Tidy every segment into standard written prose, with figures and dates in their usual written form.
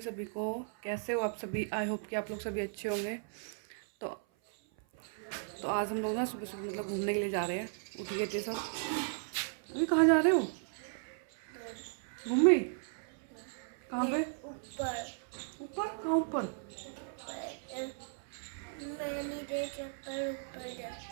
Morning सभी को। कैसे हो आप सभी? आई होप कि आप लोग सभी अच्छे होंगे। तो आज हम लोग ना सुबह सुबह मतलब घूमने के लिए जा रहे हैं। उठ गए थे सब। अभी कहाँ जा रहे हो? घूमने? कहाँ पे? ऊपर। ऊपर? कहाँ ऊपर?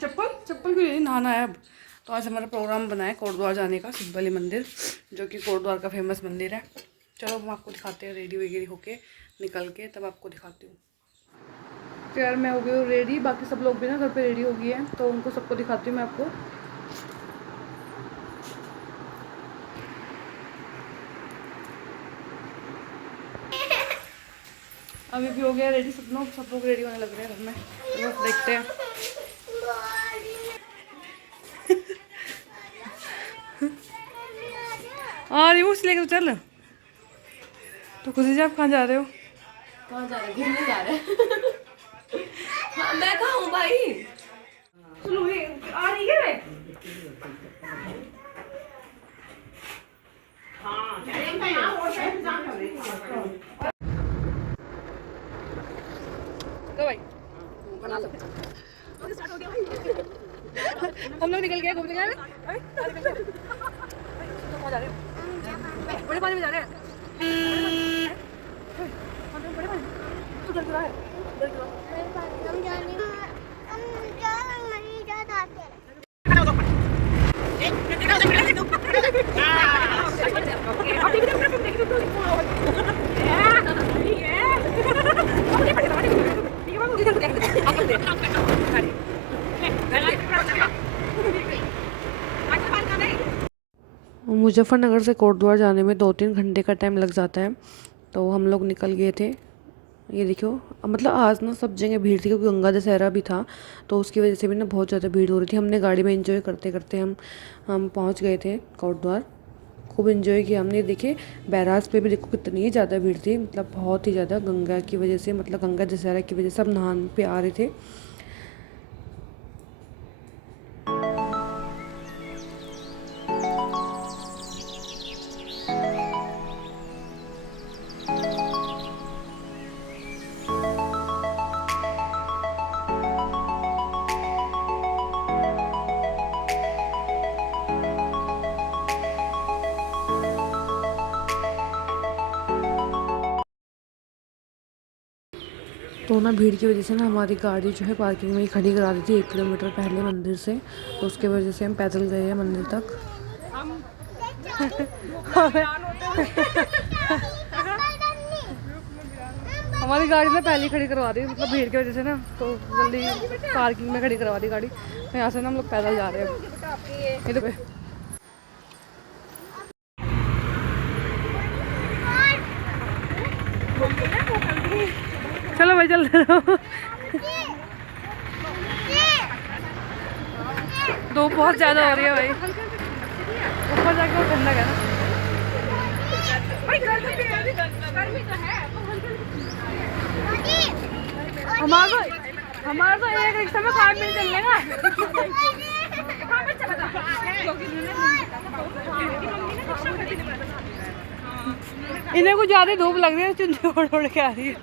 चप्पल चप्पल क्यों नहीं? नहाना है अब। तो आज हमारा प्रोग्राम बना है कोटद्वार जाने का, सिद्धबली मंदिर, जो कि कोटद्वार का फेमस मंदिर है। चलो हम आपको दिखाते हैं रेडी वगैरह होके निकल के, तब आपको दिखाती हूँ। तो यार मैं हो गई हूँ रेडी, बाकी सब लोग भी ना घर पे रेडी हो गई है, तो उनको सबको दिखाती हूँ मैं आपको। अभी भी हो गया रेडी सब लोग रेडी होने लग रहे हैं घर में। तो देखते हैं। हाँ रिमूव लेकर चल। तो खुशी जी आप कहाँ जा रहे हो? कहाँ जा रहे? घूमने जा रहे हैं। हाँ, मैं कहाँ हूँ भाई? सुनो ये आ रही है। तो भाई बना लो। हम लोग निकल गए घूमने गए। कहाँ जा रहे हो? बड़े पानी में जा रहे हैं। बड़े पानी तो डर रहा है। मुजफ्फरनगर से कोटद्वार जाने में 2-3 घंटे का टाइम लग जाता है। तो हम लोग निकल गए थे। ये देखो, मतलब आज ना सब जगह भीड़ थी क्योंकि गंगा दशहरा भी था, तो उसकी वजह से भी ना बहुत ज़्यादा भीड़ हो रही थी। हमने गाड़ी में एंजॉय करते करते हम पहुंच गए थे कोटद्वार। खूब एंजॉय किया हमने। देखिए बैराज पे भी देखो कितनी ज़्यादा भीड़ थी, मतलब बहुत ही ज़्यादा, गंगा की वजह से, मतलब गंगा दशहरा की वजह से सब नहान पे आ रहे थे। तो ना भीड़ की वजह से ना हमारी गाड़ी जो है पार्किंग में ही खड़ी करा दी थी 1 किलोमीटर पहले मंदिर से। तो उसके वजह से हम पैदल गए हैं मंदिर तक। हमारी गाड़ी ना पहले खड़ी करवा दी, मतलब भीड़ की वजह से ना, तो जल्दी पार्किंग में खड़ी करवा दी गाड़ी। तो यहाँ से ना हम लोग पैदल जा रहे हैं इधर पे। चलो भाई चल रहे हो। धूप बहुत ज़्यादा हो रही है भाई, ऊपर जाके वो ठंडक है ना। हमारा तो एक रिक्शा में 5 मिनट चल लेगा। इन्हें कुछ ज़्यादा धूप लग रही है, चुन्नी ओढ़ ओढ़ के आ रही है।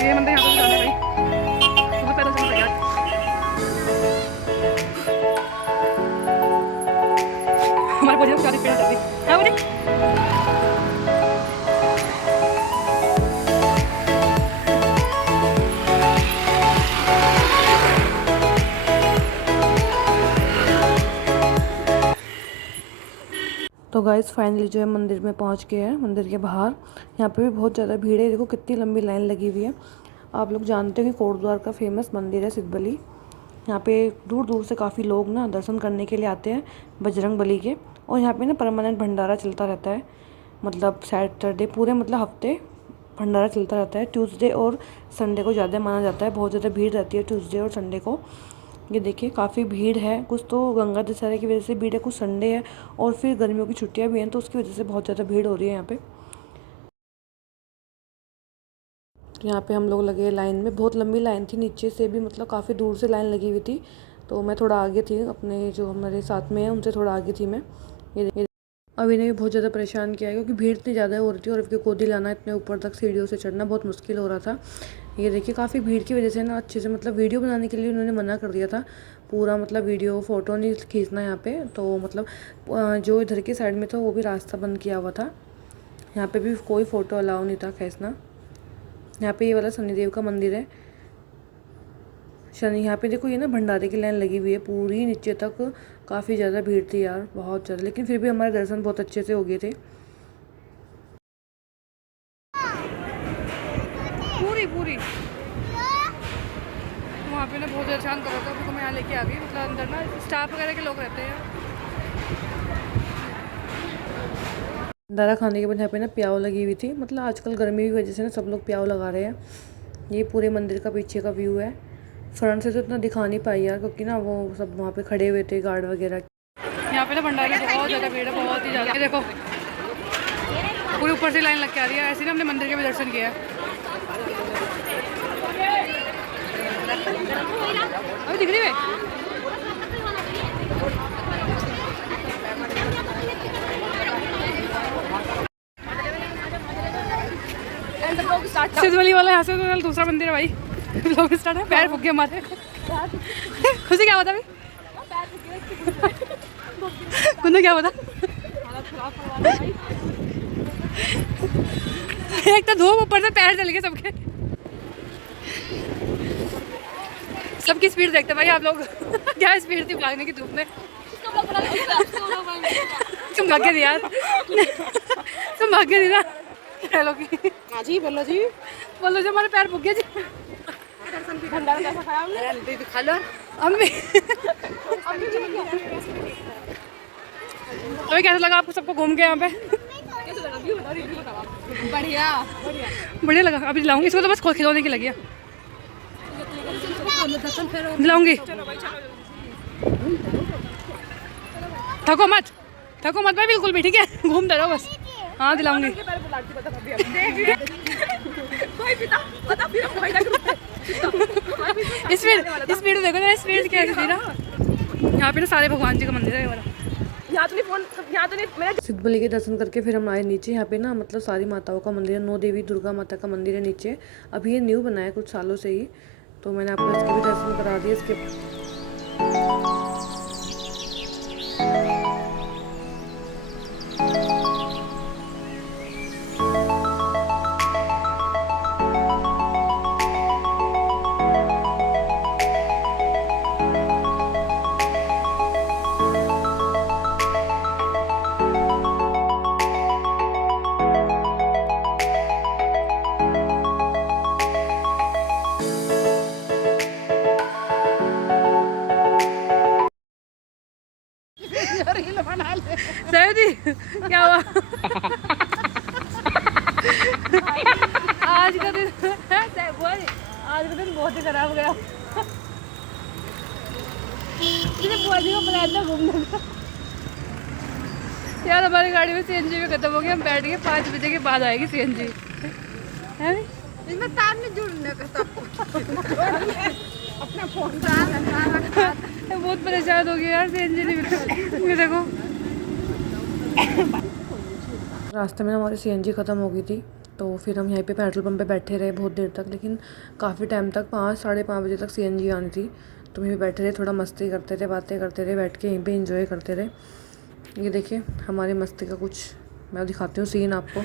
ये मंदिर यहाँ पे जाना है भाई, बहुत पैदल चलना पड़ेगा। हमारे पौधे को 40 पेड़ चलती है बोले। तो गाइस फाइनली जो है मंदिर में पहुंच गए हैं, मंदिर के बाहर। यहाँ पे भी बहुत ज़्यादा भीड़ है, देखो कितनी लंबी लाइन लगी हुई है। आप लोग जानते हो कि कोटद्वार का फेमस मंदिर है सिद्धबली। यहाँ पे दूर दूर से काफ़ी लोग ना दर्शन करने के लिए आते हैं बजरंग बली के। और यहाँ पे ना परमानेंट भंडारा चलता रहता है, मतलब सैटरडे पूरे मतलब हफ्ते भंडारा चलता रहता है। ट्यूसडे और संडे को ज़्यादा माना जाता है, बहुत ज़्यादा भीड़ रहती है ट्यूसडे और संडे को। ये देखिए काफ़ी भीड़ है, कुछ तो गंगा दशहरे की वजह से भीड़ है, कुछ संडे है और फिर गर्मियों की छुट्टियाँ भी हैं तो उसकी वजह से बहुत ज़्यादा भीड़ हो रही है यहाँ पे। यहाँ पे हम लोग लगे लाइन में, बहुत लंबी लाइन थी, नीचे से भी मतलब काफ़ी दूर से लाइन लगी हुई थी। तो मैं थोड़ा आगे थी, अपने जो हमारे साथ में है उनसे थोड़ा आगे थी मैं। ये अभी ने भी बहुत ज़्यादा परेशान किया है क्योंकि भीड़ इतनी ज़्यादा हो रही थी और अभी गोदी लाना, इतने ऊपर तक सीढ़ियों से चढ़ना बहुत मुश्किल हो रहा था। ये देखिए काफ़ी भीड़ की वजह से ना अच्छे से मतलब वीडियो बनाने के लिए उन्होंने मना कर दिया था पूरा, मतलब वीडियो फ़ोटो नहीं खींचना यहाँ पे। तो मतलब जो इधर की साइड में था वो भी रास्ता बंद किया हुआ था, यहाँ पे भी कोई फ़ोटो अलाउ नहीं था खींचना। यहाँ पे ये वाला शनिदेव का मंदिर है, शनि। यहाँ पे देखो ये ना भंडारे की लाइन लगी हुई है पूरी नीचे तक, काफ़ी ज़्यादा भीड़ थी यार, बहुत ज़्यादा, लेकिन फिर भी हमारे दर्शन बहुत अच्छे से हो गए थे। पूरी पूरी वहाँ पे ना बहुत ज़्यादा शांत कर रहा था, तो मैं यहाँ लेके आ गई। मतलब अंदर ना स्टाफ वगैरह के लोग रहते हैं। भंडारा खाने के बाद यहाँ पे ना प्याव लगी हुई थी, मतलब आजकल गर्मी की वजह से ना सब लोग प्याव लगा रहे हैं। ये पूरे मंदिर का पीछे का व्यू है, फ्रंट से तो इतना दिखा नहीं पाई यार क्योंकि ना वो सब वहाँ पे खड़े हुए थे गार्ड वगैरह। यहाँ पे ना भंडारे बहुत ज़्यादा भीड़ है, बहुत ही ज़्यादा। देखो पूरे ऊपर से लाइन लग के आ रही है, ऐसे ना हमने मंदिर के भी दर्शन किया है। अभी दिख रही है सिद्धवली वाला, यहाँ से दूसरा मंदिर है भाई। लोग स्टार्ट है, पैर फूक गए हमारे। खुशी क्या बता अभी कुंदू क्या बता? एक तो धूप, ऊपर से पैर जल गए सबके। सबकी स्पीड देखते भाई आप लोग। क्या स्पीड थी भागने की धूप में। तुम भाग्य दी यार, तुम भाग्य दी ना। हेलो की हाँ जी, बोलो जी, बोलो जी। हमारे पैर फूक गए जी। भंडारा कैसा खाया हमने? खा लो अम्मी। अभी कैसा लगा आपको सबको घूम के यहाँ पे? बढ़िया बढ़िया लगा। अभी दिलाऊंगी इसको, तो बस खिलौने की लगी है, दिलाऊंगी। थको मत भाई बिल्कुल भी, ठीक है? घूमते रहो बस। हाँ दिलाऊंगी। स्पीड देखो ना, स्पीड कैसी थी ना। यहाँ पे ना सारे भगवान जी का मंदिर है वाला। सिद्धवली के दर्शन करके फिर हम आए नीचे। यहाँ पे ना मतलब सारी माताओं का मंदिर है, 9 देवी दुर्गा माता का मंदिर है नीचे। अभी ये न्यू बना है कुछ सालों से ही, तो मैंने आपको इसके भी दर्शन करा दिए। इसके क्या हुआ? आज का दिन बहुत ही खराब गया। यार हमारी गाड़ी में सीएनजी भी खत्म हो गई, हम बैठ गए, 5 बजे के बाद आएगी सीएनजी। है इसमें तार नहीं जुड़ने का अपना फोन बहुत परेशान हो गया यार, सीएनजी नहीं मिलता। ये देखो रास्ते में हमारी सीएनजी ख़त्म हो गई थी, तो फिर हम यहीं पे पेट्रोल पंप पे बैठे रहे बहुत देर तक, लेकिन काफ़ी टाइम तक 5 साढ़े 5 बजे तक सीएनजी आनी थी। तो वहीं पे बैठे रहे, थोड़ा मस्ती करते थे, बातें करते रहे, बैठ के यहीं पे एंजॉय करते रहे। ये देखिए हमारी मस्ती का कुछ मैं दिखाती हूँ सीन आपको।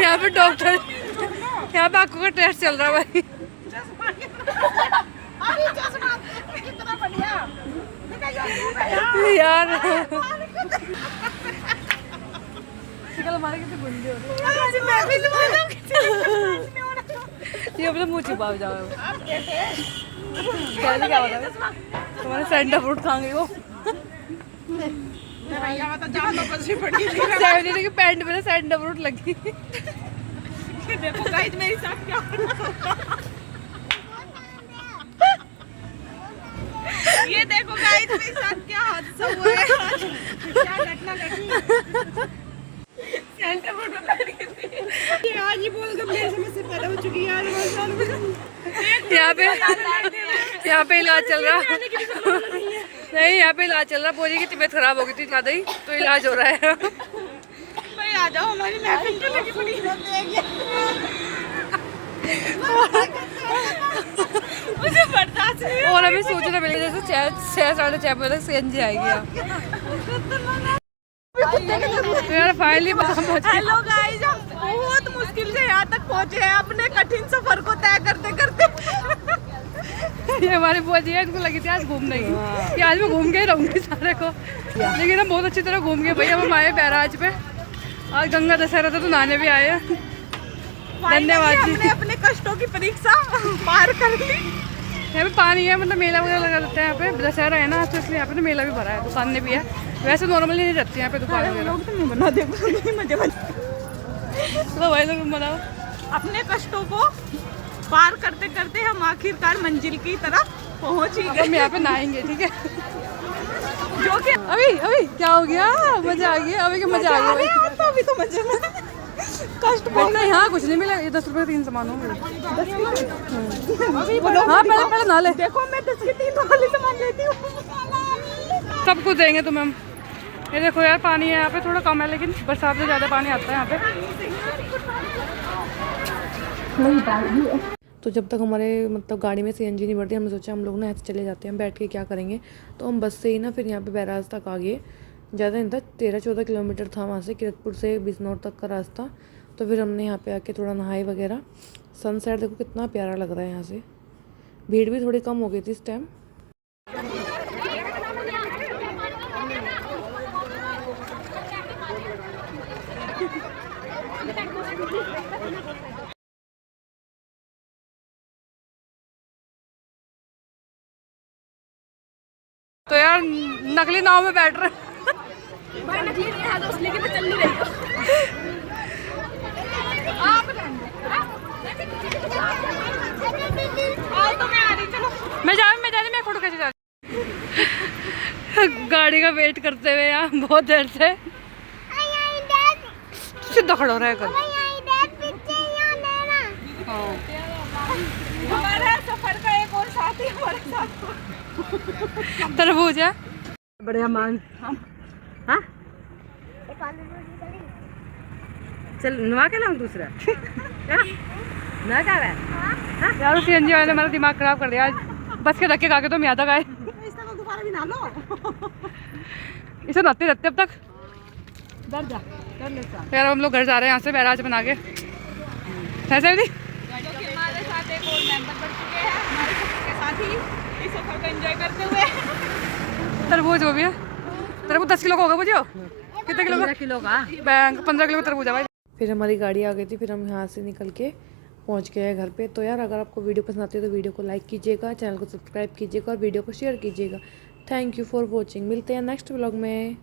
यहाँ पे डॉक्टर, यहाँ पे आंखों का टेस्ट चल रहा है भाई। यार हमारे कितने गुंडे हो ये अपने मुँह छुपा जाओ। क्या होता है तुम्हारे सेंटर फ्रूट खाएंगे वो। की पैंट में सैंडल फ्रूट लगी। देखो गाइस मेरे साथ क्या ये देखो गाइस मेरे साथ क्या हादसा हुआ है आज। क्या घटना घटी सेंटर बोर्ड में बैठ गई थी। ये आज ही बोल के मेरे समझ से पहले हो चुकी है यार। यहाँ पे इलाज चल रहा नहीं, यहाँ पे इलाज चल रहा। बोली की तबीयत खराब हो गई थी ज़्यादा ही, तो इलाज हो रहा है। भाई आ जाओ हमारी महफिल क्यों लगी पड़ी मुझे बर्दाश्त नहीं। और अभी सूचना मिली जैसे 6-6:30 बजे तक सीएनजी आएगी। यार फाइनली हेलो गाइस, हम बहुत मुश्किल से यहाँ तक पहुँचे हैं अपने कठिन सफर को तय करते करते। ये हमारी बुआ जी है, इनको लगी थी आज घूमने की कि आज मैं घूम के ही रहूंगी सारे को, लेकिन हम बहुत अच्छी तरह घूम गए भैया। हम आए बैराज पे, आज गंगा दशहरा था तो नहाने भी आए। धन्यवाद जी। हमने अपने कष्टों की परीक्षा पार कर ली। यहाँ पे पानी है, मतलब मेला वगैरह लगा रहता है यहाँ पे, दशहरा है ना तो इसलिए यहाँ पे मेला भी भरा है, दुकानें भी है। वैसे नॉर्मली नहीं रहती है यहाँ पे दुकान वगैरह। लोग तो नहीं बना दे मजे बना तो भाई लोग बनाओ। अपने कष्टों को पार करते करते हम आखिरकार मंजिल की तरफ पहुंच ही गए। हम यहाँ पे नहाएंगे, ठीक है। जो कि अभी क्या हो गया, मजा आ गया। अभी क्या मजा आ गया तो अभी तो मजे में कष्ट बहुत नहीं। हाँ कुछ नहीं मिला, ये 10 रुपये 3 सामान हो मेरे। बोलो। हाँ पहले नहा ले। देखो मैं 10 के 3 वाले सामान लेती हूँ। सब कुछ देंगे तुम्हें हम। ये देखो यार पानी है यहाँ पे, थोड़ा कम है लेकिन बरसात में ज़्यादा पानी आता है यहाँ पे। तो जब तक हमारे मतलब गाड़ी में सीएनजी नहीं बढ़ती, हमने सोचा हम लोग ना ऐसे चले जाते हैं, बैठ के क्या करेंगे। तो हम बस से ही ना फिर यहाँ पे बैराज तक आ गए। ज़्यादा नहीं था, 13-14 किलोमीटर था वहाँ से, किरतपुर से बिजनौर तक का रास्ता। तो फिर हमने यहाँ पे आके थोड़ा नहाए वगैरह। सनसेट देखो कितना प्यारा लग रहा है यहाँ से। भीड़ भी थोड़ी कम हो गई थी इस टाइम। तो यार नकली नाव में बैठ रहे भाई नकली नहीं है दोस्त, लेकिन मैं चल नहीं रही हूँ। तो मैं आ रही, चलो मैं जा रही, मैं फोटो कैसे जा रही। गाड़ी का वेट करते हुए यहाँ बहुत देर से सीधा खड़ा हो रहा है कल। हमारा सफर का एक और साथी हमारे साथ। तरबूज है बढ़िया मान। हाँ चल नवा के लाऊं दूसरा। ना जा रहा है यार, सीएनजी वाले ने हमारा दिमाग खराब कर दिया आज। बस के धक्के खा के तो हम यहाँ तक आए। दोबारा भी ना लो। इसे नहाते रहते अब तक। डर जा कर ले साथ। यार हम लोग घर जा रहे हैं यहाँ से बैराज बना के। ऐसे दी जो कि हमारे साथ एक और मेंबर बढ़ चुके हैं हमारे सफर के साथ ही इस सफर को एंजॉय करते हुए। तरबूज हो भी है। तरबूज 10 किलो का होगा बुझो। कितने किलो का? 15 किलो का। 15 किलो का तरबूज है भाई। फिर हमारी गाड़ी आ गई थी, फिर हम यहाँ से निकल के पहुँच गए घर पे। तो यार अगर आपको वीडियो पसंद आती है तो वीडियो को लाइक कीजिएगा, चैनल को सब्सक्राइब कीजिएगा और वीडियो को शेयर कीजिएगा। Thank you for watching. मिलते हैं नेक्स्ट व्लॉग में।